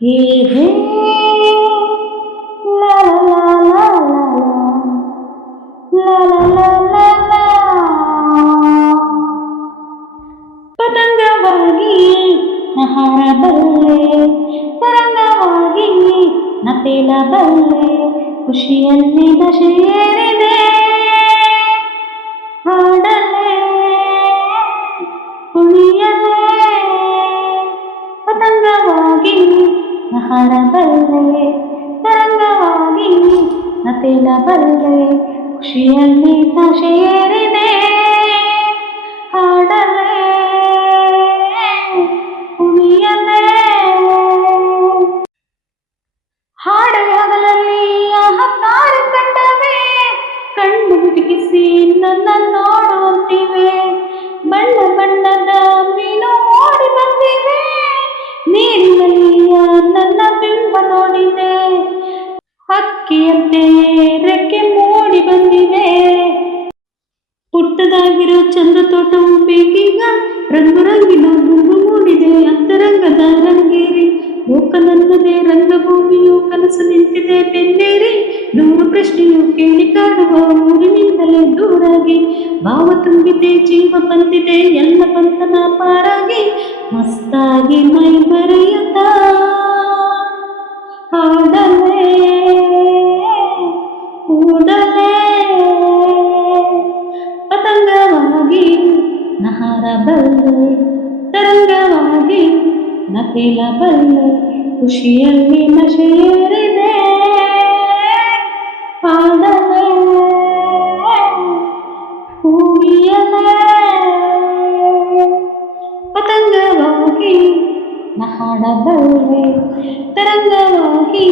ಹೇ ಹೇ ಲಾ ಲಾ ಲಾ ಲಾ ಲಾ ಲಾ ಲಾ ಲಾ. ಪತಂಗವಾಗಿ ನ ಹಾರಬಲ್ಲೆ, ತರಂಗವಾಗಿ ನ ತೇಲಬಲ್ಲೆ, ಖುಷಿಯಲ್ಲಿ ನಶೆ ಏರಿದೆ ಹಾಡಲೇ ಕುಣಿಯಲೇ. ಪತಂಗವಾಗಿ ನ ಹಾರಬಲ್ಲೆ, ತರಂಗವಾಗಿ ನ ತೇಲಬಲ್ಲೆ, ಖುಷಿಯಲ್ಲಿ ನಶೆ ಏರಿದೆ ಹಾಡಲೇ ಕುಣಿಯಲೇ. ಹಾಡೆ ಹಗಲಲ್ಲಿ ಹತ್ತಾರು ಕಂಡವೆ, ಕಣ್ಣು ಮಿಟುಕಿಸಿ ನನ್ನ ನೋಡುವಂತಿವೆ. ಬಣ್ಣ ಬಣ್ಣದ ಮೀನು ಓಡಿ ಬಂದಿವೆ, ನೀರಿನಲ್ಲಿಯ ನನ್ನ ಬಿಂಬ ನೋಡಿದೆ. ಹಕ್ಕಿಯಂತೆ ರೆಕ್ಕೆ ಮೂಡಿ ಬಂದಿದೆ, ಪುಟ್ಟದಾಗಿರೋ ಚಂದ್ರ ತೋಟವು ಬೇಕೀಗ. ರಂಗು ರಂಗಿನ ಗುಂಗು ಮೂಡಿದೆ ಅಂತರಂಗದ ರಂಗೇರಿ, ಲೋಕ ನನ್ನದೇ ರಂಗಭೂಮಿಯು ಕನಸು ನಿಂತಿದೆ ಬೆನ್ನೇರಿ. ನೂರು ಪ್ರಶ್ನೆಯು ಕೇಳಿ ಕಾಡುವ ಊರಿನಿಂದಲೇ ದೂರಾಗಿ, ಭಾವ ತುಂಬಿದೆ ಜೀವ ಬಂದಿದೆ ಎಲ್ಲ ಬಂಧನ ಪಾರಾಗಿ. ಮಸ್ತಾಗಿ ಮೈ ಬರೆಯುತ್ತಾ ಹಾಡಲೇ ಕೂಡಲೇ. ಪತಂಗವಾಗಿ ನ ಹಾರಬಲ್ಲೆ, ತರಂಗವಾಗಿ ನ ತೇಲಬಲ್ಲೆ, ಖುಷಿಯಲ್ಲಿ ನಶೆ ಏರಿದೆ ಹಾಡಲೇ ಕುಣಿಯಲೇ. ಪತಂಗವಾಗಿ ನ ಹಾಡಬಲ್ಲೆ, ತರಂಗವಾಗಿ